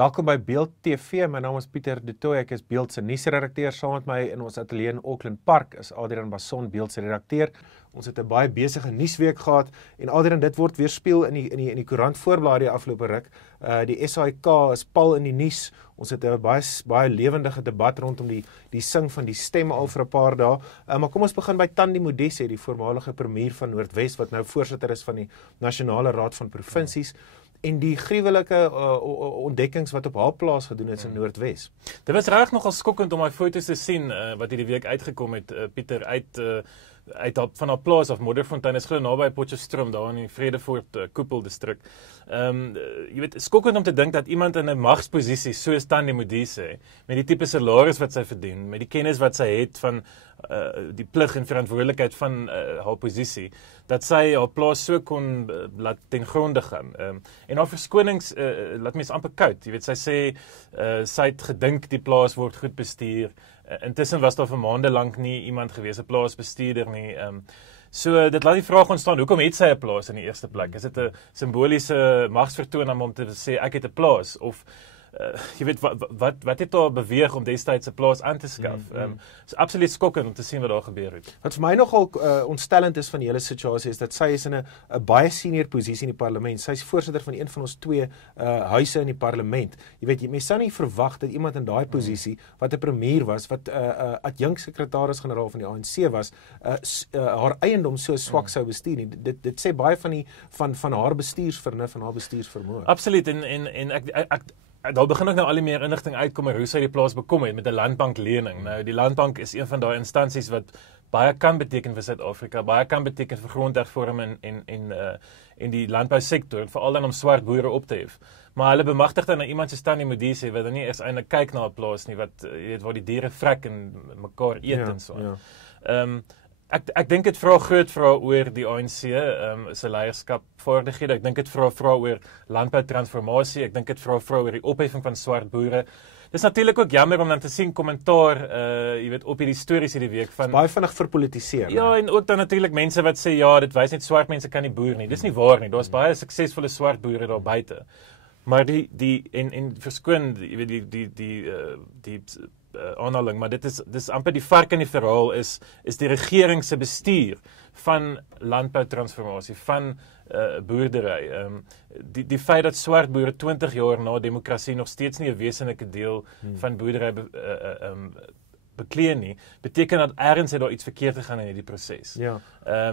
Welkom by Beeld TV, my naam is Pieter De Tooy, ek is Beeld se nuusredakteur. Saam met my in ons ateljee in Auckland Park is Adrian Basson, Beeld se redakteur. Ons het 'n baie besige nuusweek gehad en Adrian, dit word weerspieël in die koerant voorblaai die afgelope ruk. Die SAIK is pal in die nuus. Ons het 'n baie lewendige debat rondom die sing van die stem al vir 'n paar dae. Maar kom ons begin by Thandi Modise, die voormalige premier van Noordwes wat nou voorsitter is van die Nasionale Raad van Provinsies. En die gruwelike ontdekkings wat op haar plaas gedoen het in Noordwes. Dit was reg nogal skokkend om haar foto's te sien wat hierdie week uitgekom het, Pieter, van haar plaas af. Modderfontein is glo naby Potchefstroom, daar in die Vredefort koepeldistrik. Jy weet, skokkend om te dink dat iemand in 'n magsposisie soos Thandi Modise, met die tipe salaris wat sy verdien, met die kennis wat sy het van die plig en verantwoordelikheid van haar posisie, dat sy haar plaas so kon laat ten gronde gaan. En haar verskonings laat mens amper koud. Jy weet, sy sê sy het gedink die plaas word goed bestuur. Intussen was daar vir maande lank nie iemand gewees, 'n plaasbestuurder nie. So dit laat die vraag ontstaan, hoekom het sy 'n plaas in die eerste plek? Is dit 'n simboliese magsvertoon om te sê ek het 'n plaas, of jy weet, wat het haar beweeg om destyds 'n plaas aan te skaf? Is absoluut skokkend om te sien wat daar gebeur het. Wat vir my nogal ontstellend is van die hele situasie is dat sy is in 'n baie senior posisie in die parlement. Sy is voorsitter van een van ons twee huise in die parlement. Jy weet, mens sou nie verwag dat iemand in daai posisie, wat 'n premier was, wat adjunksekretaris-generaal van die ANC was, haar eiendom so swak sou bestuur nie. Dit sê baie van haar bestuursvernuf en haar bestuursvermoë. Absoluut, en ek daar begin ook nou al die meer inligting uitkom oor hoe sy die plaas bekom het met 'n landbanklening. Nou, die landbank is een van daai instansies wat baie kan beteken vir Suid-Afrika, baie kan beteken vir grondhervorming en die landbousektor, veral dan om swart boere op te hef. Maar hulle bemagtig dan iemand soos Thandi Modise wat dan nie eers eintlik kyk na 'n plaas nie, wat jy weet waar die diere vrek en mekaar eet en so. Ja. Ek dink dit vra groot vrae oor die ANC se leierskapvaardighede. Ek dink dit vra oor landboutransformasie. Ek dink dit vra oor die opheffing van swart boere. Dis natuurlik ook jammer om dan te sien kommentaar, jy weet, op hierdie stories hierdie week van baie vinnig verpolitiseer. Ja, en ook dan natuurlik mense wat sê ja, dit wys net swart mense kan nie boer nie. Dis nie waar nie. Daar's baie suksesvolle swart boere daar buite. Maar en verskoon, jy weet, die aanhaling, maar dis amper die vark in die verhaal is die regering se bestuur van landboutransformasie, van boerdery. Die feit dat swart boere 20 jaar na demokrasie nog steeds nie 'n wesenlike deel van boerdery bekleed nie, beteken dat ergens het daar iets verkeerd gegaan in hierdie proses. Ja.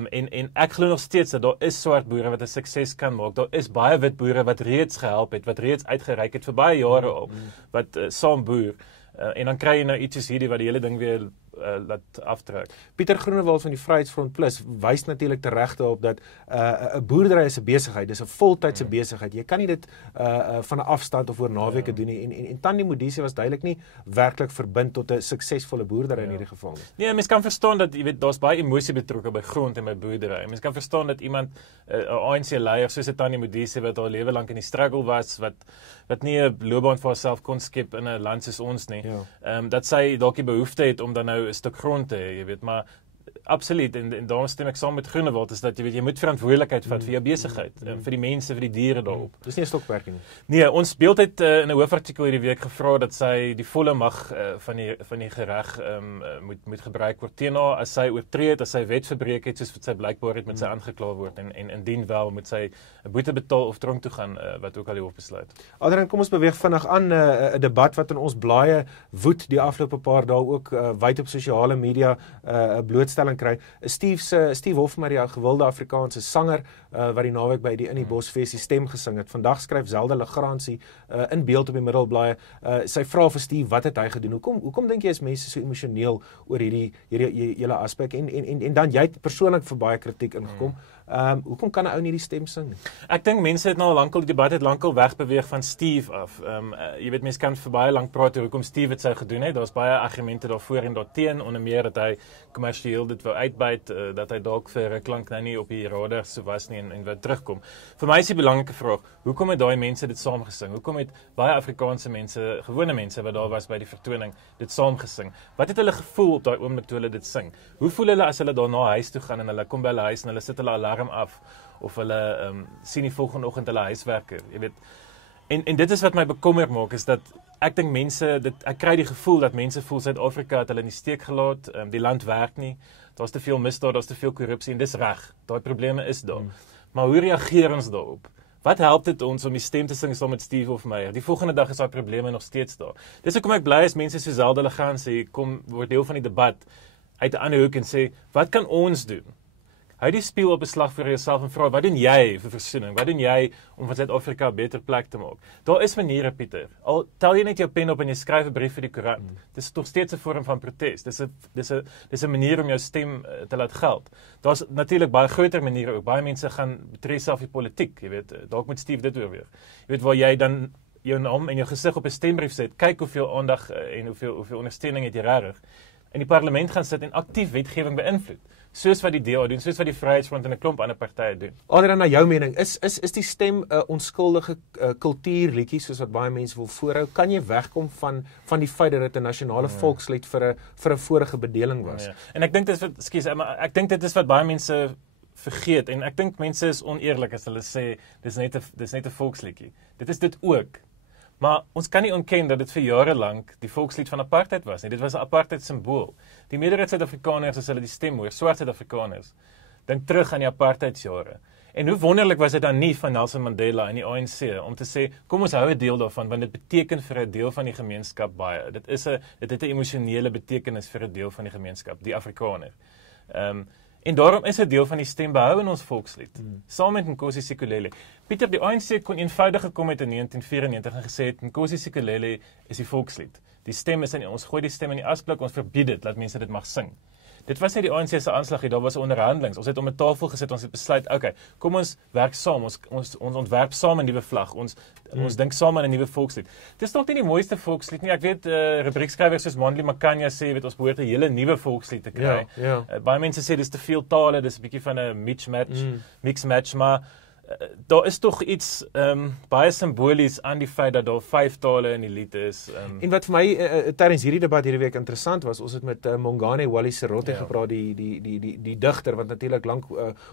En ek glo nog steeds dat daar is swart boere wat 'n sukses kan maak. Daar is baie wit boere wat reeds gehelp het, wat reeds uitgereik het vir baie jare al, wat saam boer. En dan kry jy nou iets soos hierdie wat die hele ding weer laat aftrek. Pieter Groenewald van die Vryheidsfront Plus wys natuurlik terecht op dat 'n boerdery is 'n besigheid, dis 'n voltydse besigheid. Jy kan nie dit van 'n afstand of oor naweke doen nie. En Thandi Modise was duidelik nie werklik verbind tot 'n suksesvolle boerdery in hierdie geval nie. Nee, mens kan verstaan dat jy weet daar's baie emosie betrokke by grond en by boerdery. Mens kan verstaan dat iemand 'n ANC leier soos Thandi Modise wat haar lewe lank in die struggle was, wat nie 'n loopbaan vir haarself kon skep in 'n land soos ons nie. Dat sy dalk die behoefte het om dan nou 'n stuk grond te hê, jy weet, maar absoluut, en daarom stem ek saam met Groenewald, is dat jy weet, jy moet verantwoordelikheid vat vir jou besigheid, vir die mense, vir die diere daarop. Dis nie 'n stokperdjie nie. Nee, ons Beeld het in 'n hoofartikel hierdie week gevra dat sy die volle mag van die gereg moet gebruik word teen haar as sy oortree het, as sy wet verbreek het, soos wat sy blykbaar het met sy aangekla word, en indien wel moet sy 'n boete betaal of tronk toe gaan, wat ook al die hof besluit. Adrian, kom ons beweeg vinnig aan 'n debat wat in ons blaaie woed die afgelope paar dae ook wyd op sosiale media blootstelling kry. Steve Hofmeyr, die gewilde Afrikaanse sanger, wat die naweek by die In die Bosfees die stem gesing het. Vandag skryf Zelda Legrandsie in Beeld op die middelblaaie. Sy vra vir Steve, wat het hy gedoen? Hoekom dink jy is mense so emosioneel oor hierdie hele aspek? En dan jy het persoonlik vir baie kritiek ingekom. Hoekom kan 'n ou nie die stem sing nie? Ek dink mense het nou lankal, die debat het lankal wegbeweeg van Steve af. Jy weet, mense kan vir baie lank praat oor hoekom Steve het sy gedoen het. Daar's baie argumente daarvoor en daarteen, onder meer dat hy kommersieel dit wou uitbuit, dat hy dalk vir 'n klank nou nie op die radar so was nie en wat terugkom. Vir my is die belangrike vraag, hoekom het daai mense dit saam gesing? Hoekom het baie Afrikaanse mense, gewone mense wat daar was by die vertoning, dit saam gesing? Wat het hulle gevoel op daai oomblik toe hulle dit sing? Hoe voel hulle as hulle daarna huis toe gaan en hulle kom by hulle huis en hulle sit hulle alarm af, of hulle sien die volgende oggend hulle huiswerker, jy weet. En dit is wat my bekommer maak, is dat ek dink ek kry die gevoel dat mense voel Suid-Afrika het hulle in die steek gelaat, die land werk nie, daar's te veel misdaad, daar's te veel korrupsie en dis reg. Daai probleme is daar. Maar hoe reageer ons daarop? Wat help dit ons om die stem te sing saam met Steve of Meyer? Die volgende dag is daai probleme nog steeds daar. Dis hoekom ek bly is mense so Zelda hulle gaan sê, kom word deel van die debat uit 'n ander hoek en sê, wat kan ons doen? Hou die spieël op beslag vir jouself en vra, wat doen jy vir versoening? Wat doen jy om van Suid-Afrika 'n beter plek te maak? Daar is maniere, Pieter. Al tel jy net jou pen op en jy skryf 'n brief vir die koerant. Dis tog steeds 'n vorm van protes. Dis 'n manier om jou stem te laat geld. Daar's natuurlik baie groter maniere ook. Baie mense gaan betree self die politiek, jy weet. Dalk moet Steve dit oorweeg. Jy weet waar jy dan jou naam en jou gesig op 'n stembrief sit. Kyk hoeveel aandag en hoeveel ondersteuning het jy regtig. In die parlement gaan sit en aktief wetgewing beïnvloed. Soos wat die DA doen, soos wat die Vryheidsfront en 'n klomp ander partye doen. Adrian, na jou mening, is die stem 'n onskuldige kultuurliedjie soos wat baie mense wil voorhou? Kan jy wegkom van die feit dat dit 'n nasionale volkslied vir 'n vorige bedeling was? Ja. En ek dink ek dink dit is wat baie mense vergeet en ek dink mense is oneerlik as hulle sê dis net 'n volksliedjie. Dit is dit ook. Maar ons kan nie ontken dat dit vir jare lank die volkslied van apartheid was nie. Dit was 'n apartheid simbool. Die meerderheid Suid-Afrikaners, as hulle die stem hoor, swart Suid-Afrikaners, dink terug aan die apartheidsjare. En hoe wonderlik was dit dan nie van Nelson Mandela en die ANC om te sê, kom ons hou 'n deel daarvan, want dit beteken vir 'n deel van die gemeenskap baie. Dit het 'n emosionele betekenis vir 'n deel van die gemeenskap, die Afrikaner. En daarom is 'n deel van die stem behou in ons volkslied, saam met Nkosi Sikelel. Pieter, die ANC kon eenvoudig gekom het in 1994 en gesê het, Nkosi Sikelel is die volkslied. Die stem is ons gooi die stem in die asblik, ons verbied dit, laat mense dit mag sing. Dit was nie die ANC se aanslag nie, daar was 'n onderhandeling. Ons het om 'n tafel gesit, ons het besluit, okay, kom ons werk saam, ons ontwerp saam 'n nuwe vlag, ons dink saam aan 'n nuwe volkslied. Dis nog nie die mooiste volkslied nie. Ek weet rubriekskrywers soos Mondli Makanya sê, weet ons behoort 'n hele nuwe volkslied te kry. Ja. Baie mense sê dis te veel tale, dis 'n bietjie van 'n mix match, maar daar is tog iets baie simbolies aan die feit dat daar 5 tale in die lied is. En wat vir my tydens hierdie debat hierdie week interessant was, ons het met Mongane Wally Serote gepraat, die digter wat natuurlik lank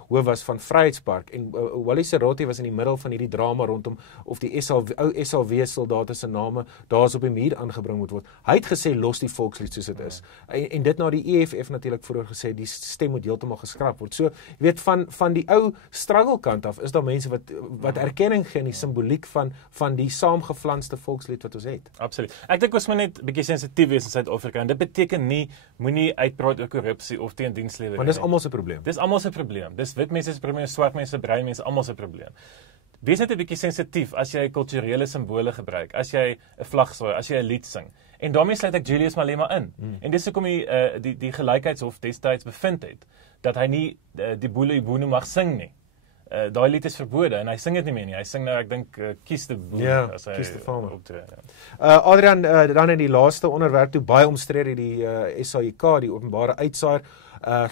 hoof was van Vryheidspark, en Wally Serote was in die middel van hierdie drama rondom of die ou SLW soldate se name daar's op die muur aangebring moet word. Hy het gesê los die volkslied soos dit is. En dit na die EFF natuurlik vroeër gesê die stem moet heeltemal geskraap word. So, jy weet van die ou struggle kant af is daar mense wat erkenning gee in die simboliek van die saamgeflanste volkslied wat ons het. Absoluut. Ek dink ons moet net 'n bietjie sensitief wees in Suid-Afrika en dit beteken nie moenie uitpraat oor korrupsie of teen dienslewering. Want dis almal se probleem. Dis almal se probleem. Dis wit mense se probleem, swart mense, bruin mense, almal se probleem. Wees net 'n bietjie sensitief as jy kulturele simbole gebruik, as jy 'n vlag swaai, as jy 'n lied sing. En daarmee sluit ek Julius Malema in. En dis hoekom die gelykheidshof destyds bevind het dat hy nie die boele Ibunu mag sing nie. Daai lied is verbode en hy sing dit nie meer nie. Hy sing nou, ek dink, Kies the Boer as hy optree. Adrian, dan in die laaste onderwerp toe baie omstrede die SAIK, die openbare uitsaaier.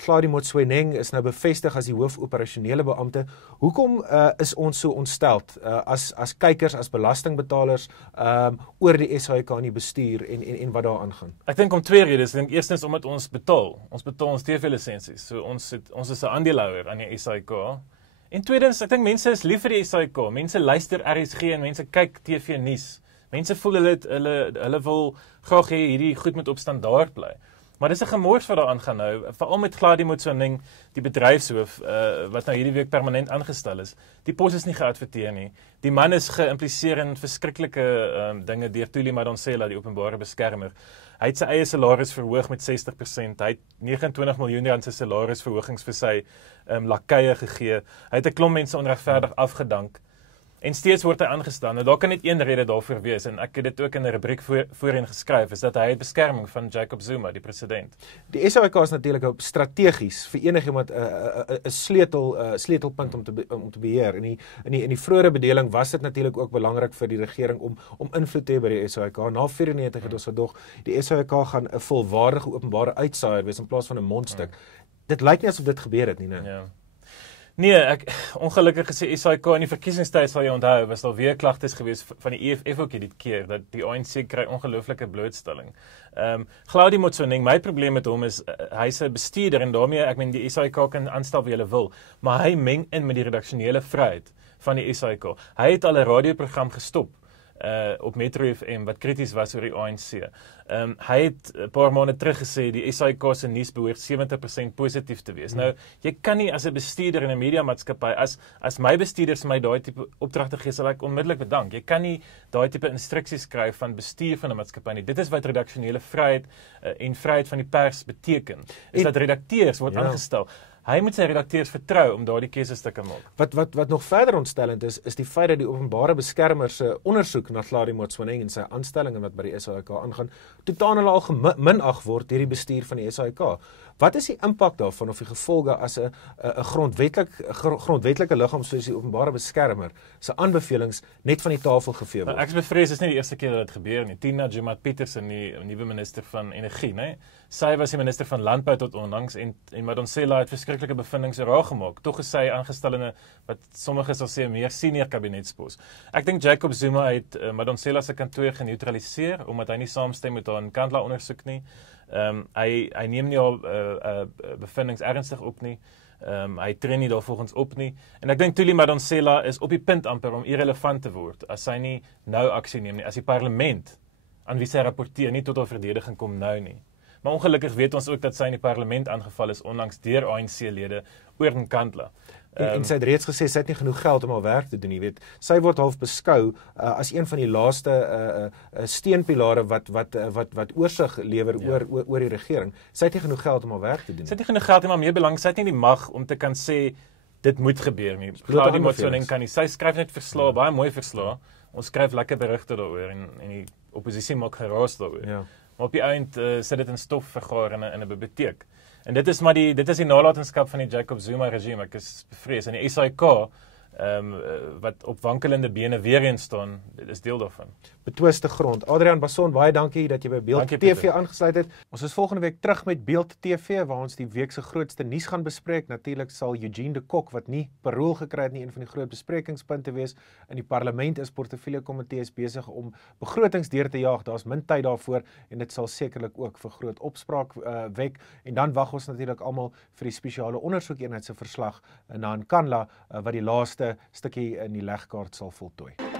Hladi Motsoeneng is nou bevestig as die hoofoperasionele beampte. Hoekom is ons so ontsteld as kykers, as belastingbetalers oor die SAIK in die bestuur en wat daar aangaan? Ek dink om 2 redes. Ek dink eerstens omdat ons betaal ons TV-lisensies. So ons is 'n aandeelhouer aan die SAIK. En tweedens, ek dink mense is lief vir die SAIK. Mense luister RSG en mense kyk TV nuus. Mense voel hulle wil graag hê hierdie goed moet op standaard bly. Maar dis 'n gemors wat daar aangaan nou, veral met Hladi Motsoeneng, die bedryfshoof wat nou hierdie week permanent aangestel is. Die pos is nie geadverteer nie. Die man is geïmpliseer in verskriklike dinge deur Thuli Madonsela, die openbare beskermer. Hy het sy eie salaris verhoog met 60%. Hy het 29 miljoen rand se salarisverhogings vir sy lakeye gegee. Hy het 'n klomp mense onregverdig afgedank. En steeds word hy aangestaan. Nou daar kan net een rede daarvoor wees en ek het dit ook in 'n rubriek voorheen geskryf, is dat hy het beskerming van Jacob Zuma, die president. Die SAIK is natuurlik strategies vir enigiemand 'n sleutelpunt om te beheer. In die vroeëre bedeling was dit natuurlik ook belangrik vir die regering om invloed te hê by die SAIK. Na 94 het ons gedog die SAIK gaan 'n volwaardige openbare uitsaaier wees in plaas van 'n mondstuk. Dit lyk nie asof dit gebeur het nie, né? Ja. Nee, ongelukkig gesê SAIK in die verkiesingstyd sal jy onthou, was daar weer klagtes gewees van die EFF ook hierdie keer, dat die ANC kry ongelooflike blootstelling. Hladi Motsoeneng, my probleem met hom is, hy's 'n bestuurder en daarmee, ek meen die SAIK kan aanstel wie hulle wil, maar hy meng in met die redaksionele vryheid van die SAIK. Hy het al 'n radioprogram gestop op Metro FM wat krities was oor die ANC. Hy het 'n paar maande terug gesê die SAIK se nuus behoort 70% positief te wees. Nou, jy kan nie as 'n bestuurder in 'n mediamaatskappy as my bestuurders my daai tipe opdragte gee, sal ek onmiddellik bedank. Jy kan nie daai tipe instruksies skryf van bestuur van 'n maatskappy nie. Dit is wat redaksionele vryheid en vryheid van die pers beteken. Is dat redakteurs word aangestel. Hy moet sy redakteurs vertrou om daardie keuses te kan maak. Wat nog verder ontstellend is die feit dat die openbare beskermer se ondersoek na Hlaudi Motsoeneng en sy aanstellings wat by die SAIK aangaan, totaal al geminag word deur die bestuur van die SAIK. Wat is die impak daarvan of die gevolge as 'n grondwetlike liggaam soos die openbare beskermer se aanbevelings net van die tafel gevee word? Ek is bevrees is nie die eerste keer dat dit gebeur nie. Tina Joemat-Peters, die nuwe minister van energie, né? Sy was die minister van landbou tot onlangs en Madonsela het verskriklike bevindings oor haar gemaak. Tog is sy aangestel in 'n wat sommige sal sê 'n meer senior kabinetspos. Ek dink Jacob Zuma het Madonsela se kantoor geneutraliseer omdat hy nie saamstem met haar Nkandla ondersoek nie. Hy neem nie haar bevindings ernstig op nie. Hy tree nie daarvolgens op nie. En ek dink Thuli Madonsela is op die punt amper om irrelevant te word as sy nie nou aksie neem nie, as die parlement aan wie sy rapporteer nie tot haar verdediging kom nou nie. Maar ongelukkig weet ons ook dat sy in die parlement aangeval is onlangs deur ANC-lede oor Nkandla. En sy het reeds gesê sy het nie genoeg geld om haar werk te doen, jy weet. Sy word half beskou as een van die laaste steunpilare wat oorsig lewer oor die regering. Sy het nie genoeg geld om haar werk te doen. Sy het nie genoeg geld nie, maar meer belang, sy het nie die mag om te kan sê dit moet gebeur nie. Hlaudi Motsoeneng kan nie. Sy skryf net verslae, baie mooi verslae. Ons skryf lekker berigte daaroor en die oppositie maak geraas daaroor. Ja. Maar op die eind sit dit in stof vergaar in 'n biblioteek. En dit is die nalatenskap van die Jacob Zuma regime. Ek is bevrees en die SAIK wat op wankelende bene weer eens staan, dit is deel daarvan. Betwiste grond. Adrian Basson, baie dankie dat jy by Beeld TV aangesluit het. Ons is volgende week terug met Beeld TV waar ons die week se grootste nuus gaan bespreek. Natuurlik sal Eugene de Kok wat nie parol gekry het nie, een van die groot besprekingspunte wees. In die parlement is portefeuljekomitees besig om begrotings deur te jaag. Daar's min tyd daarvoor en dit sal sekerlik ook vir groot opspraak wek. En dan wag ons natuurlik almal vir die spesiale ondersoekeenheid se verslag na Nkandla wat die laaste stukkie in die legkaart sal voltooi.